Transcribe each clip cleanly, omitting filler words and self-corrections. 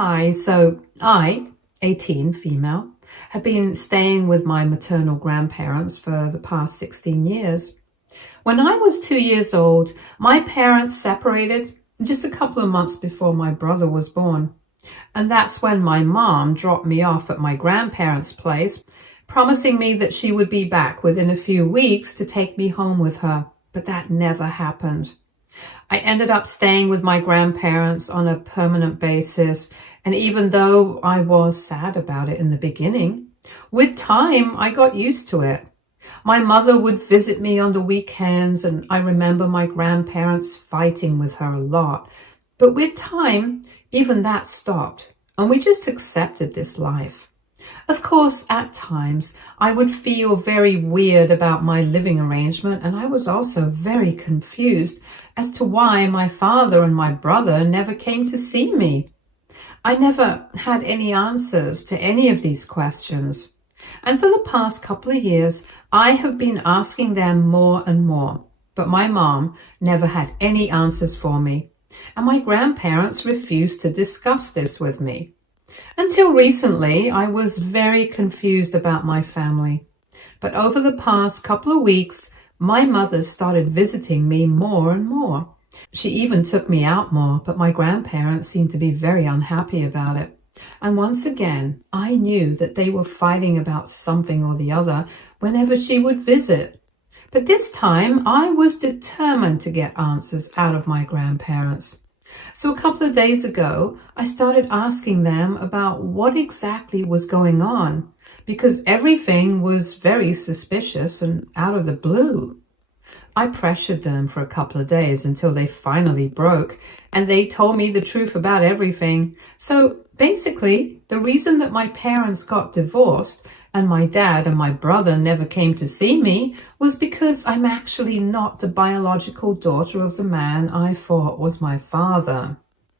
Hi, so I, 18, female, have been staying with my maternal grandparents for the past 16 years. When I was 2 years old, my parents separated just a couple of months before my brother was born. And that's when my mom dropped me off at my grandparents' place, promising me that she would be back within a few weeks to take me home with her. But that never happened. I ended up staying with my grandparents on a permanent basis, and even though I was sad about it in the beginning, with time I got used to it. My mother would visit me on the weekends, and I remember my grandparents fighting with her a lot. But with time, even that stopped, and we just accepted this life. Of course, at times, I would feel very weird about my living arrangement, and I was also very confused as to why my father and my brother never came to see me. I never had any answers to any of these questions. And for the past couple of years, I have been asking them more and more. But my mom never had any answers for me. And my grandparents refused to discuss this with me. Until recently, I was very confused about my family. But over the past couple of weeks, my mother started visiting me more and more. She even took me out more, but my grandparents seemed to be very unhappy about it. And once again, I knew that they were fighting about something or the other whenever she would visit. But this time, I was determined to get answers out of my grandparents. So a couple of days ago, I started asking them about what exactly was going on, because everything was very suspicious and out of the blue. I pressured them for a couple of days until they finally broke, and they told me the truth about everything. So basically, the reason that my parents got divorced and my dad and my brother never came to see me was because I'm actually not the biological daughter of the man I thought was my father.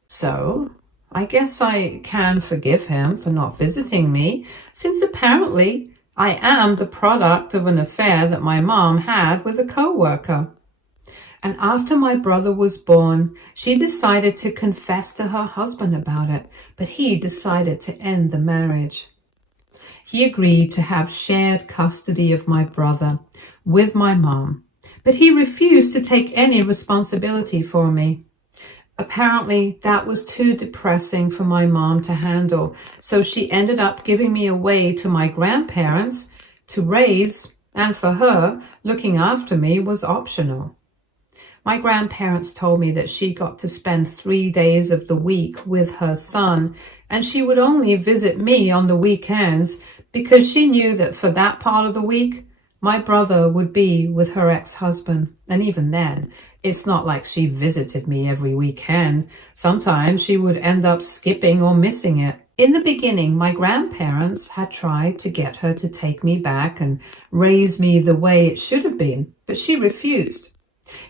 So I guess I can forgive him for not visiting me, since apparently I am the product of an affair that my mom had with a co-worker. And after my brother was born, she decided to confess to her husband about it, but he decided to end the marriage. He agreed to have shared custody of my brother with my mom, but he refused to take any responsibility for me. Apparently, that was too depressing for my mom to handle, so she ended up giving me away to my grandparents to raise, and for her, looking after me was optional. My grandparents told me that she got to spend 3 days of the week with her son, and she would only visit me on the weekends because she knew that for that part of the week, my brother would be with her ex-husband. And even then, it's not like she visited me every weekend. Sometimes she would end up skipping or missing it. In the beginning, my grandparents had tried to get her to take me back and raise me the way it should have been, but she refused.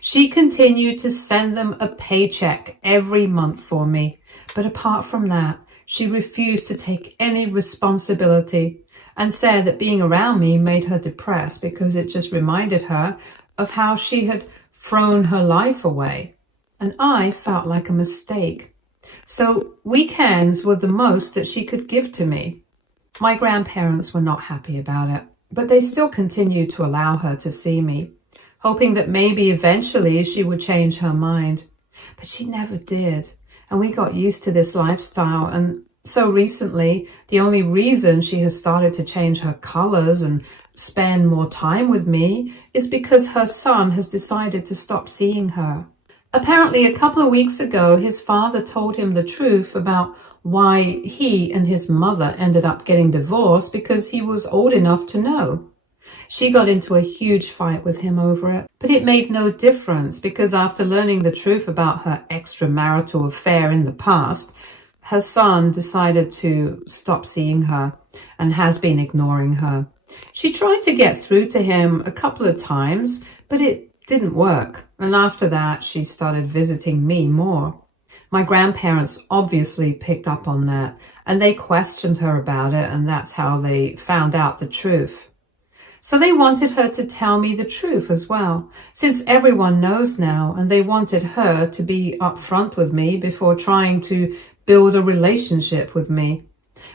She continued to send them a paycheck every month for me, but apart from that, she refused to take any responsibility and said that being around me made her depressed because it just reminded her of how she had thrown her life away. And I felt like a mistake. So weekends were the most that she could give to me. My grandparents were not happy about it, but they still continued to allow her to see me, hoping that maybe eventually she would change her mind. But she never did, and we got used to this lifestyle. And so recently, the only reason she has started to change her colors and spend more time with me is because her son has decided to stop seeing her. Apparently, a couple of weeks ago, his father told him the truth about why he and his mother ended up getting divorced, because he was old enough to know. She got into a huge fight with him over it, but it made no difference because after learning the truth about her extramarital affair in the past, her son decided to stop seeing her and has been ignoring her. She tried to get through to him a couple of times, but it didn't work. And after that, she started visiting me more. My grandparents obviously picked up on that, and they questioned her about it, and that's how they found out the truth. So they wanted her to tell me the truth as well, since everyone knows now, and they wanted her to be upfront with me before trying to build a relationship with me.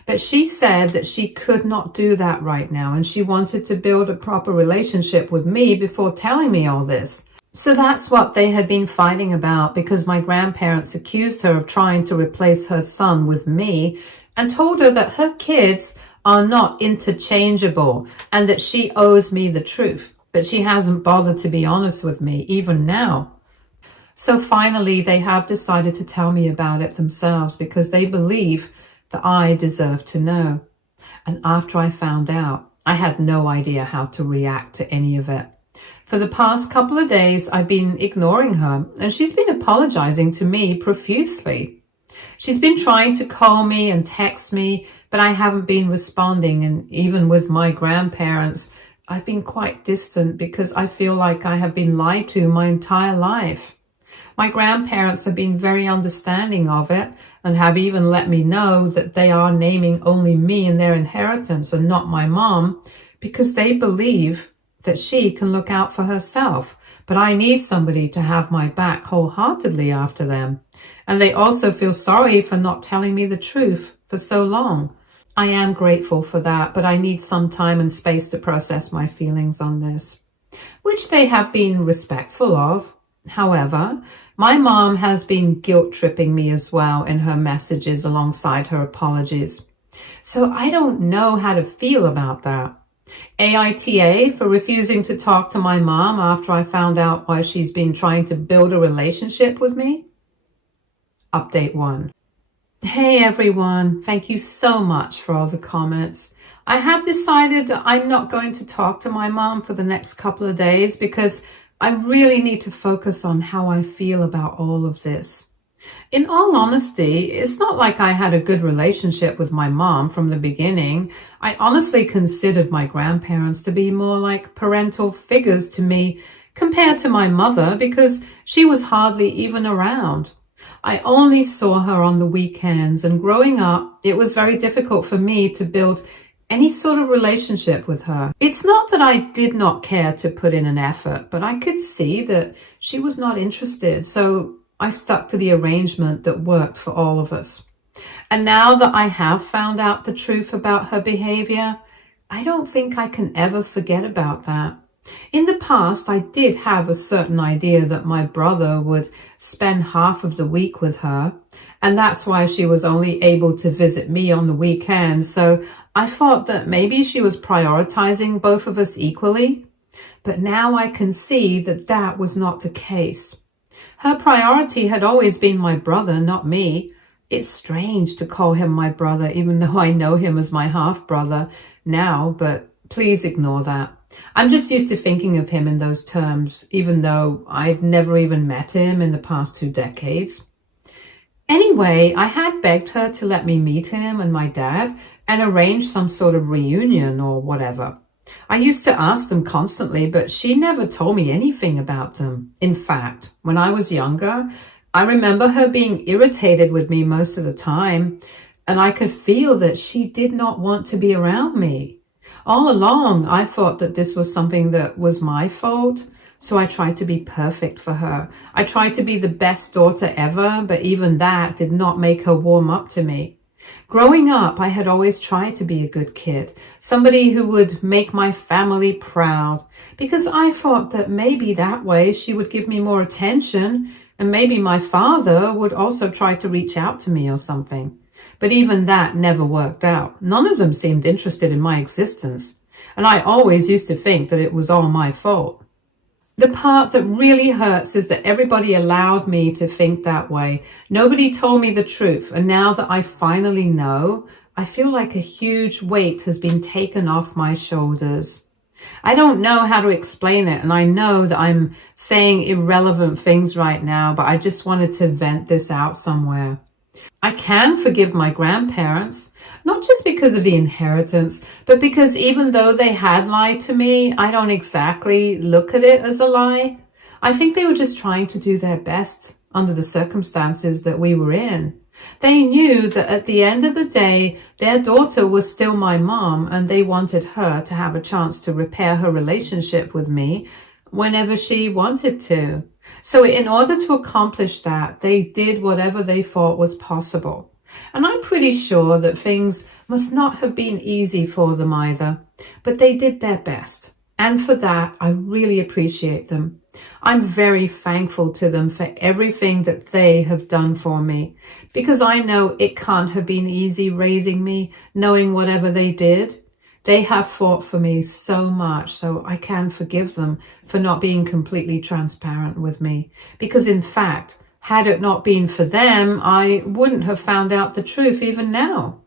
But she said that she could not do that right now, and she wanted to build a proper relationship with me before telling me all this. So that's what they had been fighting about, because my grandparents accused her of trying to replace her son with me and told her that her kids are not interchangeable and that she owes me the truth. But she hasn't bothered to be honest with me, even now. So finally, they have decided to tell me about it themselves because they believe that I deserve to know. And after I found out, I had no idea how to react to any of it. For the past couple of days, I've been ignoring her, and she's been apologizing to me profusely. She's been trying to call me and text me, but I haven't been responding. And even with my grandparents, I've been quite distant because I feel like I have been lied to my entire life. My grandparents have been very understanding of it and have even let me know that they are naming only me in their inheritance and not my mom, because they believe that she can look out for herself. But I need somebody to have my back wholeheartedly after them. And they also feel sorry for not telling me the truth for so long. I am grateful for that, but I need some time and space to process my feelings on this, which they have been respectful of. However, my mom has been guilt-tripping me as well in her messages alongside her apologies. So I don't know how to feel about that. Aita for refusing to talk to my mom after I found out why she's been trying to build a relationship with me. Update 1. Hey everyone, thank you so much for all the comments. I have decided that I'm not going to talk to my mom for the next couple of days because I really need to focus on how I feel about all of this. In all honesty, it's not like I had a good relationship with my mom from the beginning. I honestly considered my grandparents to be more like parental figures to me compared to my mother because she was hardly even around. I only saw her on the weekends, and growing up, it was very difficult for me to build any sort of relationship with her. It's not that I did not care to put in an effort, but I could see that she was not interested, so I stuck to the arrangement that worked for all of us. And now that I have found out the truth about her behavior, I don't think I can ever forget about that. In the past, I did have a certain idea that my brother would spend half of the week with her, and that's why she was only able to visit me on the weekends. So I thought that maybe she was prioritizing both of us equally. But now I can see that that was not the case. Her priority had always been my brother, not me. It's strange to call him my brother, even though I know him as my half-brother now, but please ignore that. I'm just used to thinking of him in those terms, even though I've never even met him in the past 2 decades. Anyway, I had begged her to let me meet him and my dad and arrange some sort of reunion or whatever. I used to ask them constantly, but she never told me anything about them. In fact, when I was younger, I remember her being irritated with me most of the time, and I could feel that she did not want to be around me. All along, I thought that this was something that was my fault, so I tried to be perfect for her. I tried to be the best daughter ever, but even that did not make her warm up to me. Growing up, I had always tried to be a good kid, somebody who would make my family proud, because I thought that maybe that way she would give me more attention, and maybe my father would also try to reach out to me or something. But even that never worked out. None of them seemed interested in my existence, and I always used to think that it was all my fault. The part that really hurts is that everybody allowed me to think that way. Nobody told me the truth, and now that I finally know, I feel like a huge weight has been taken off my shoulders. I don't know how to explain it, and I know that I'm saying irrelevant things right now, but I just wanted to vent this out somewhere. I can forgive my grandparents, not just because of the inheritance, but because even though they had lied to me, I don't exactly look at it as a lie. I think they were just trying to do their best under the circumstances that we were in. They knew that at the end of the day, their daughter was still my mom, and they wanted her to have a chance to repair her relationship with me whenever she wanted to. So in order to accomplish that, they did whatever they thought was possible. And I'm pretty sure that things must not have been easy for them either, but they did their best. And for that, I really appreciate them. I'm very thankful to them for everything that they have done for me, because I know it can't have been easy raising me, knowing whatever they did. They have fought for me so much, so I can forgive them for not being completely transparent with me. Because in fact, had it not been for them, I wouldn't have found out the truth even now.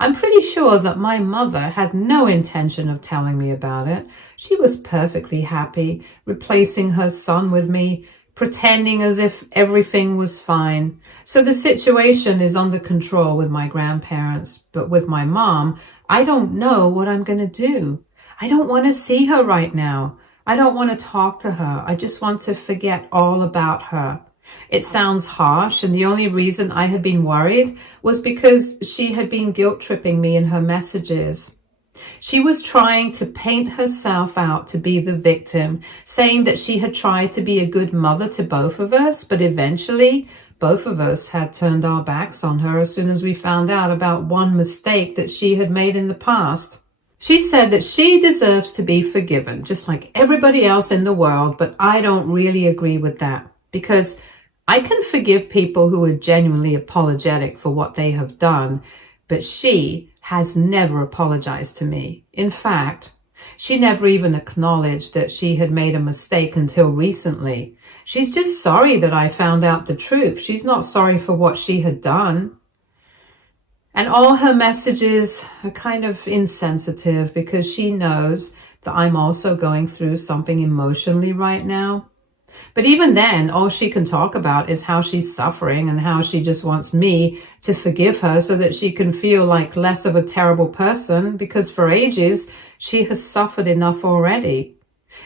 I'm pretty sure that my mother had no intention of telling me about it. She was perfectly happy replacing her son with me, pretending as if everything was fine. So the situation is under control with my grandparents, but with my mom, I don't know what I'm going to do. I don't want to see her right now. I don't want to talk to her. I just want to forget all about her. It sounds harsh, and the only reason I had been worried was because she had been guilt-tripping me in her messages. She was trying to paint herself out to be the victim, saying that she had tried to be a good mother to both of us, but eventually both of us had turned our backs on her as soon as we found out about one mistake that she had made in the past. She said that she deserves to be forgiven, just like everybody else in the world, but I don't really agree with that, because I can forgive people who are genuinely apologetic for what they have done, but she has never apologized to me. In fact, she never even acknowledged that she had made a mistake until recently. She's just sorry that I found out the truth. She's not sorry for what she had done. And all her messages are kind of insensitive because she knows that I'm also going through something emotionally right now. But even then, all she can talk about is how she's suffering and how she just wants me to forgive her so that she can feel like less of a terrible person, because for ages she has suffered enough already.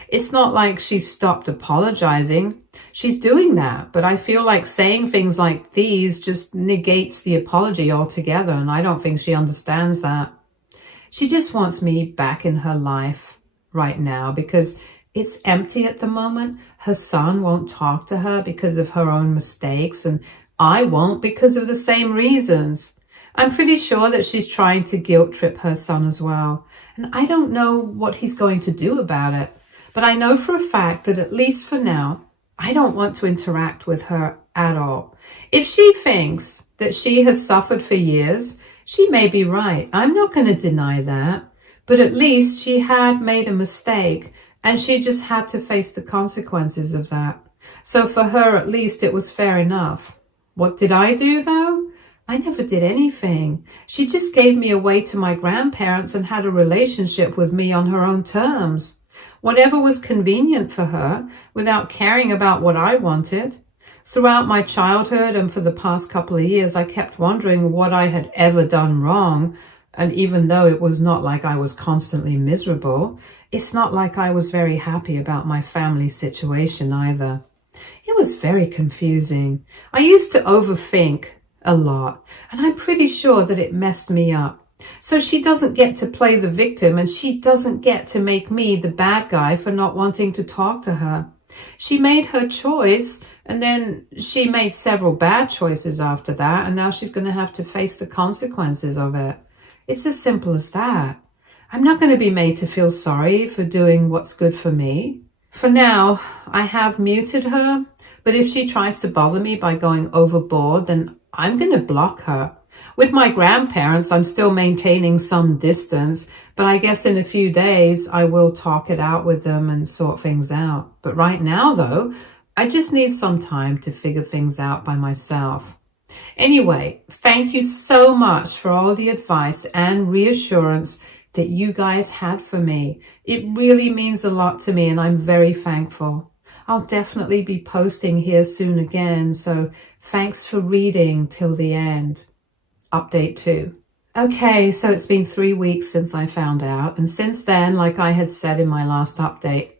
It's not like she's stopped apologizing. She's doing that, but I feel like saying things like these just negates the apology altogether, and I don't think she understands that. She just wants me back in her life right now because it's empty at the moment. Her son won't talk to her because of her own mistakes, and I won't because of the same reasons. I'm pretty sure that she's trying to guilt trip her son as well, and I don't know what he's going to do about it. But I know for a fact that at least for now, I don't want to interact with her at all. If she thinks that she has suffered for years, she may be right. I'm not going to deny that. But at least she had made a mistake, and she just had to face the consequences of that. So for her, at least, it was fair enough. What did I do, though? I never did anything. She just gave me away to my grandparents and had a relationship with me on her own terms. Whatever was convenient for her, without caring about what I wanted. Throughout my childhood and for the past couple of years, I kept wondering what I had ever done wrong. And even though it was not like I was constantly miserable, it's not like I was very happy about my family situation either. It was very confusing. I used to overthink a lot, and I'm pretty sure that it messed me up. So she doesn't get to play the victim, and she doesn't get to make me the bad guy for not wanting to talk to her. She made her choice, and then she made several bad choices after that, and now she's going to have to face the consequences of it. It's as simple as that. I'm not going to be made to feel sorry for doing what's good for me. For now, I have muted her, but if she tries to bother me by going overboard, then I'm going to block her. With my grandparents, I'm still maintaining some distance, but I guess in a few days I will talk it out with them and sort things out. But right now, though, I just need some time to figure things out by myself. Anyway, thank you so much for all the advice and reassurance that you guys had for me. It really means a lot to me, and I'm very thankful. I'll definitely be posting here soon again, so thanks for reading till the end. Update 2. Okay, so it's been 3 weeks since I found out, and since then, like I had said in my last update,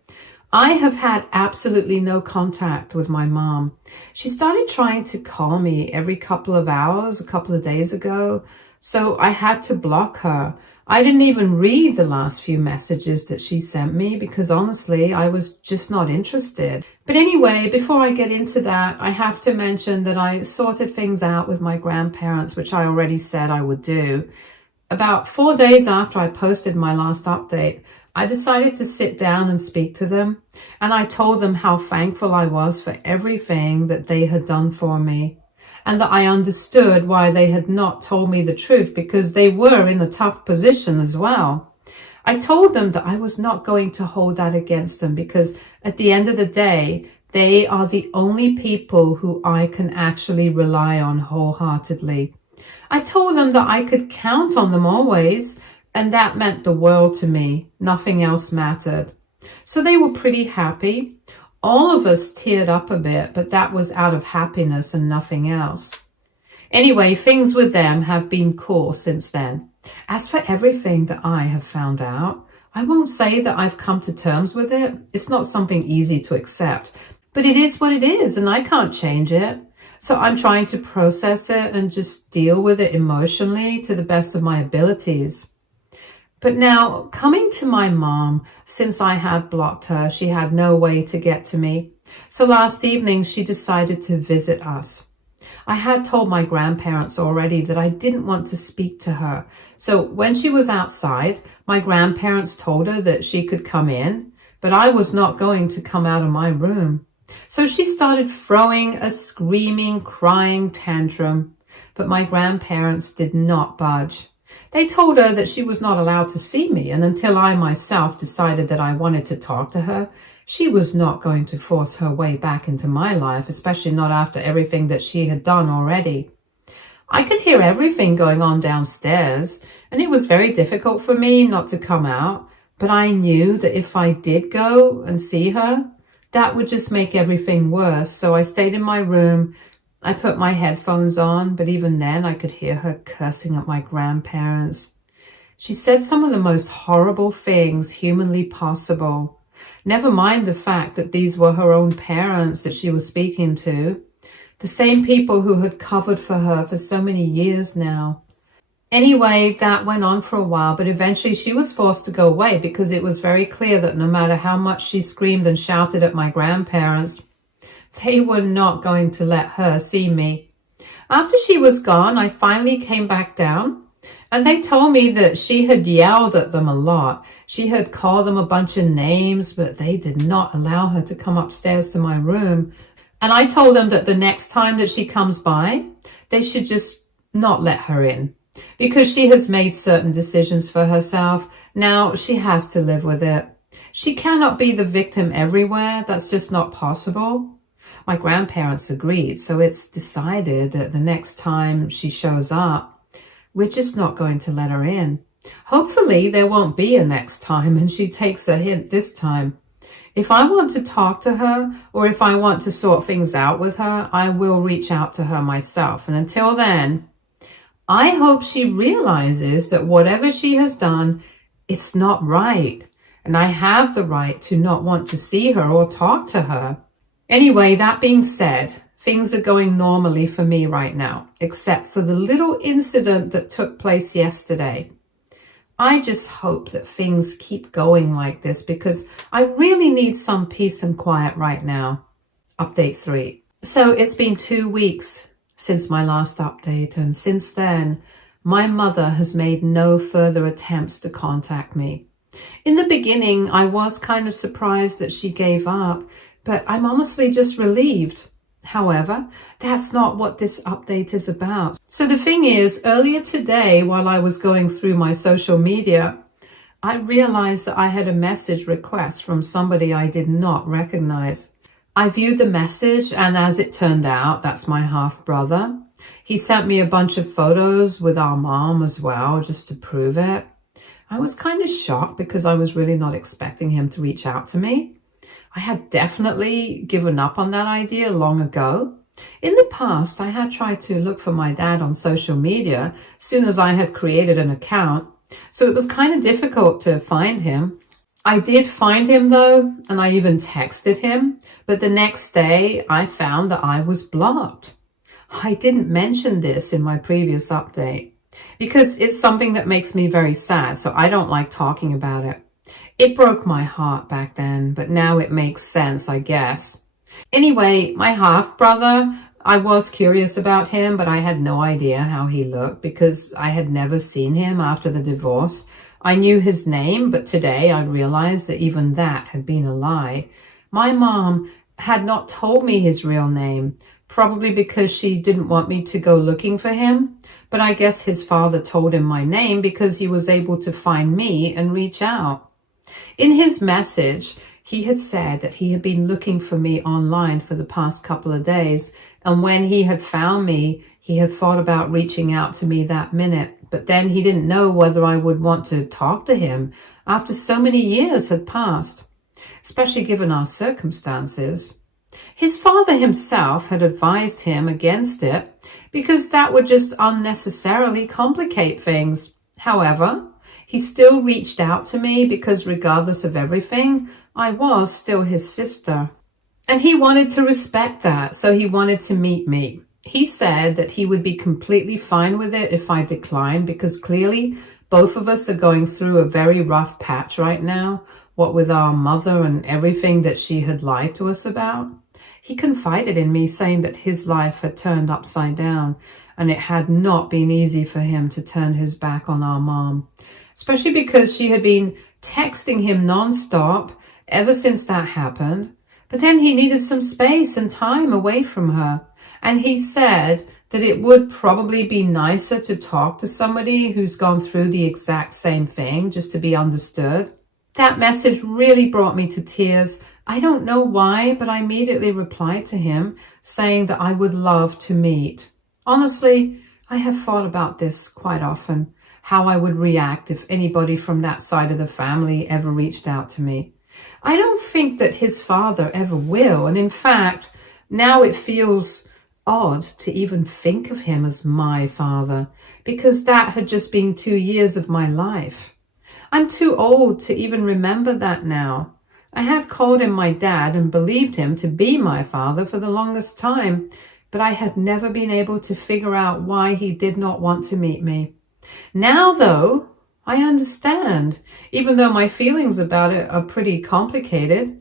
I have had absolutely no contact with my mom. She started trying to call me every couple of hours a couple of days ago, So I had to block her. I didn't even read the last few messages that she sent me because honestly, I was just not interested. But anyway, before I get into that, I have to mention that I sorted things out with my grandparents, which I already said I would do. About 4 days after I posted my last update, I decided to sit down and speak to them, and I told them how thankful I was for everything that they had done for me, and that I understood why they had not told me the truth because they were in a tough position as well. I told them that I was not going to hold that against them because at the end of the day, they are the only people who I can actually rely on wholeheartedly. I told them that I could count on them always, and that meant the world to me. Nothing else mattered. So they were pretty happy. All of us teared up a bit, but that was out of happiness and nothing else. Anyway, things with them have been cool since then. As for everything that I have found out, I won't say that I've come to terms with it. It's not something easy to accept, but it is what it is, and I can't change it. So I'm trying to process it and just deal with it emotionally to the best of my abilities. But now, coming to my mom, since I had blocked her, she had no way to get to me. So last evening, she decided to visit us. I had told my grandparents already that I didn't want to speak to her. So when she was outside, my grandparents told her that she could come in, but I was not going to come out of my room. So she started throwing a screaming, crying tantrum, but my grandparents did not budge. They told her that she was not allowed to see me, and until I myself decided that I wanted to talk to her, she was not going to force her way back into my life, especially not after everything that she had done already. I could hear everything going on downstairs, and it was very difficult for me not to come out, but I knew that if I did go and see her, that would just make everything worse. So I stayed in my room. I put my headphones on, but even then I could hear her cursing at my grandparents. She said some of the most horrible things humanly possible. Never mind the fact that these were her own parents that she was speaking to, the same people who had covered for her for so many years now. Anyway, that went on for a while, but eventually she was forced to go away because it was very clear that no matter how much she screamed and shouted at my grandparents, they were not going to let her see me. After she was gone, I finally came back down, and they told me that she had yelled at them a lot. She had called them a bunch of names, but they did not allow her to come upstairs to my room. And I told them that the next time that she comes by, they should just not let her in. Because she has made certain decisions for herself, now she has to live with it. She cannot be the victim everywhere. That's just not possible. My grandparents agreed, so it's decided that the next time she shows up, we're just not going to let her in. Hopefully there won't be a next time and she takes a hint this time. If I want to talk to her or if I want to sort things out with her, I will reach out to her myself. And until then, I hope she realizes that whatever she has done, it's not right. And I have the right to not want to see her or talk to her. Anyway, that being said, things are going normally for me right now, except for the little incident that took place yesterday. I just hope that things keep going like this because I really need some peace and quiet right now. Update 3. So it's been 2 weeks since my last update, and since then, my mother has made no further attempts to contact me. In the beginning, I was kind of surprised that she gave up, but I'm honestly just relieved. However, that's not what this update is about. So the thing is, earlier today, while I was going through my social media, I realized that I had a message request from somebody I did not recognize. I viewed the message, and as it turned out, that's my half-brother. He sent me a bunch of photos with our mom as well, just to prove it. I was kind of shocked because I was really not expecting him to reach out to me. I had definitely given up on that idea long ago. In the past, I had tried to look for my dad on social media as soon as I had created an account, so it was kind of difficult to find him. I did find him though, and I even texted him, but the next day I found that I was blocked. I didn't mention this in my previous update because it's something that makes me very sad, so I don't like talking about it. It broke my heart back then, but now it makes sense, I guess. Anyway, my half-brother, I was curious about him, but I had no idea how he looked because I had never seen him after the divorce. I knew his name, but today I realized that even that had been a lie. My mom had not told me his real name, probably because she didn't want me to go looking for him. But I guess his father told him my name because he was able to find me and reach out. In his message, he had said that he had been looking for me online for the past couple of days, and when he had found me, he had thought about reaching out to me that minute, but then he didn't know whether I would want to talk to him after so many years had passed, especially given our circumstances. His father himself had advised him against it because that would just unnecessarily complicate things. However, he still reached out to me because regardless of everything, I was still his sister. And he wanted to respect that, so he wanted to meet me. He said that he would be completely fine with it if I declined because clearly both of us are going through a very rough patch right now, what with our mother and everything that she had lied to us about. He confided in me saying that his life had turned upside down and it had not been easy for him to turn his back on our mom, especially because she had been texting him nonstop ever since that happened. But then he needed some space and time away from her. And he said that it would probably be nicer to talk to somebody who's gone through the exact same thing just to be understood. That message really brought me to tears. I don't know why, but I immediately replied to him saying that I would love to meet. Honestly, I have thought about this quite often, how I would react if anybody from that side of the family ever reached out to me. I don't think that his father ever will, and in fact, now it feels odd to even think of him as my father, because that had just been 2 years of my life. I'm too old to even remember that now. I had called him my dad and believed him to be my father for the longest time, but I had never been able to figure out why he did not want to meet me. Now, though, I understand, even though my feelings about it are pretty complicated.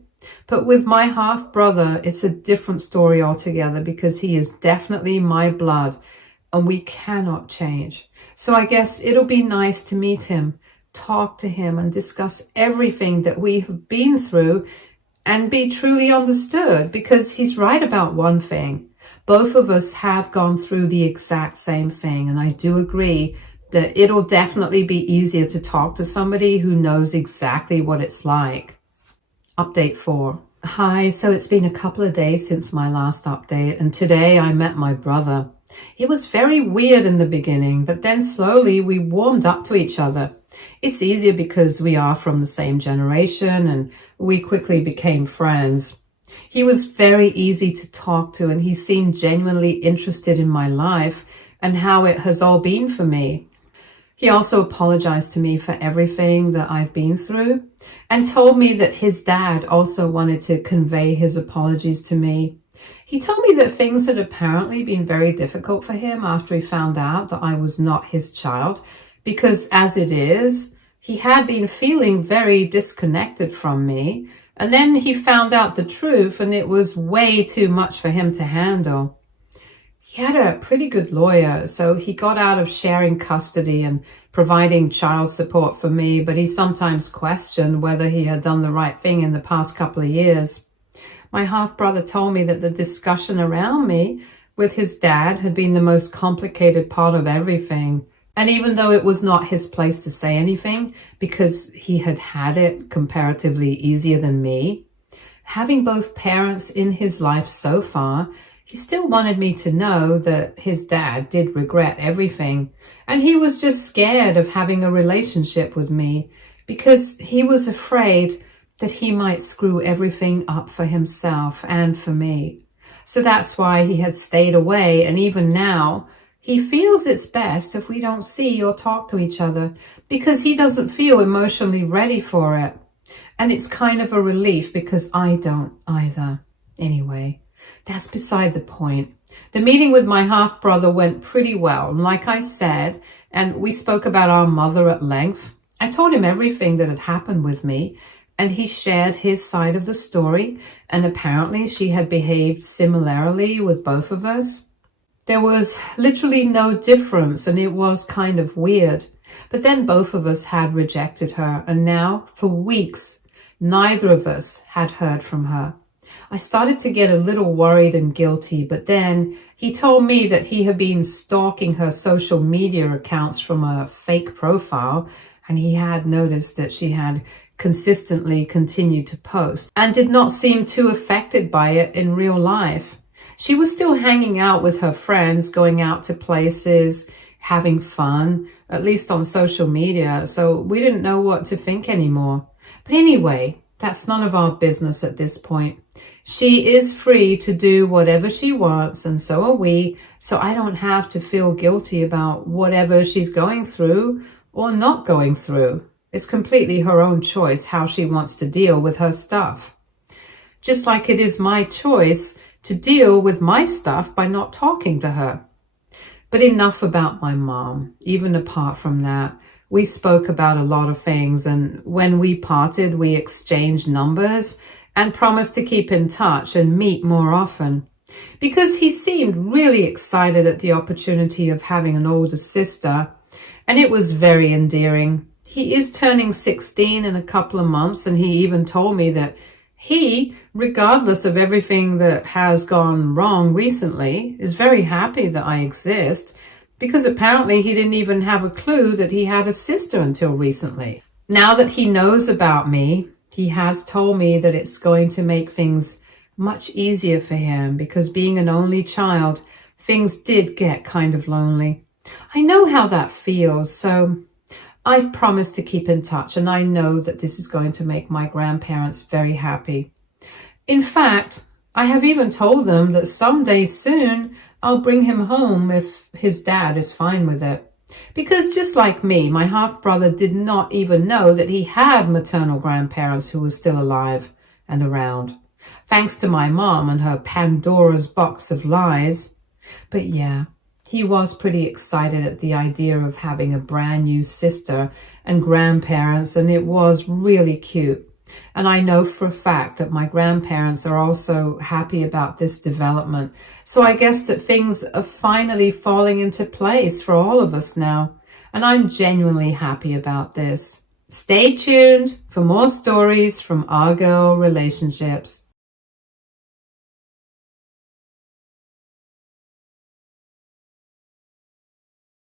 But with my half-brother, it's a different story altogether because he is definitely my blood and we cannot change. So I guess it'll be nice to meet him, talk to him and discuss everything that we have been through and be truly understood, because he's right about one thing. Both of us have gone through the exact same thing, and I do agree that it'll definitely be easier to talk to somebody who knows exactly what it's like. Update 4. Hi, so it's been a couple of days since my last update, and today I met my brother. It was very weird in the beginning, but then slowly we warmed up to each other. It's easier because we are from the same generation and we quickly became friends. He was very easy to talk to and he seemed genuinely interested in my life and how it has all been for me. He also apologized to me for everything that I've been through and told me that his dad also wanted to convey his apologies to me. He told me that things had apparently been very difficult for him after he found out that I was not his child, because as it is, he had been feeling very disconnected from me, and then he found out the truth and it was way too much for him to handle. He had a pretty good lawyer, so he got out of sharing custody and providing child support for me, but he sometimes questioned whether he had done the right thing in the past couple of years. My half-brother told me that the discussion around me with his dad had been the most complicated part of everything. And even though it was not his place to say anything, because he had had it comparatively easier than me, having both parents in his life so far, he still wanted me to know that his dad did regret everything. And he was just scared of having a relationship with me because he was afraid that he might screw everything up for himself and for me. So that's why he had stayed away, and even now, he feels it's best if we don't see or talk to each other because he doesn't feel emotionally ready for it. And it's kind of a relief because I don't either. Anyway, that's beside the point. The meeting with my half-brother went pretty well. And like I said, and we spoke about our mother at length. I told him everything that had happened with me, and he shared his side of the story, and apparently she had behaved similarly with both of us. There was literally no difference, and it was kind of weird. But then both of us had rejected her, and now, for weeks, neither of us had heard from her. I started to get a little worried and guilty, but then he told me that he had been stalking her social media accounts from a fake profile, and he had noticed that she had consistently continued to post and did not seem too affected by it in real life. She was still hanging out with her friends, going out to places, having fun, at least on social media, so we didn't know what to think anymore. But anyway, that's none of our business at this point. She is free to do whatever she wants, and so are we, so I don't have to feel guilty about whatever she's going through or not going through. It's completely her own choice how she wants to deal with her stuff. Just like it is my choice to deal with my stuff by not talking to her. But enough about my mom. Even apart from that, we spoke about a lot of things, and when we parted, we exchanged numbers and promised to keep in touch and meet more often. Because he seemed really excited at the opportunity of having an older sister, and it was very endearing. He is turning 16 in a couple of months, and he even told me that he, regardless of everything that has gone wrong recently, is very happy that I exist, because apparently he didn't even have a clue that he had a sister until recently. Now that he knows about me, he has told me that it's going to make things much easier for him, because being an only child, things did get kind of lonely. I know how that feels, so I've promised to keep in touch, and I know that this is going to make my grandparents very happy. In fact, I have even told them that someday soon I'll bring him home if his dad is fine with it. Because just like me, my half-brother did not even know that he had maternal grandparents who were still alive and around, thanks to my mom and her Pandora's box of lies. But yeah, he was pretty excited at the idea of having a brand new sister and grandparents, and it was really cute. And I know for a fact that my grandparents are also happy about this development. So I guess that things are finally falling into place for all of us now. And I'm genuinely happy about this. Stay tuned for more stories from Our Girl Relationships.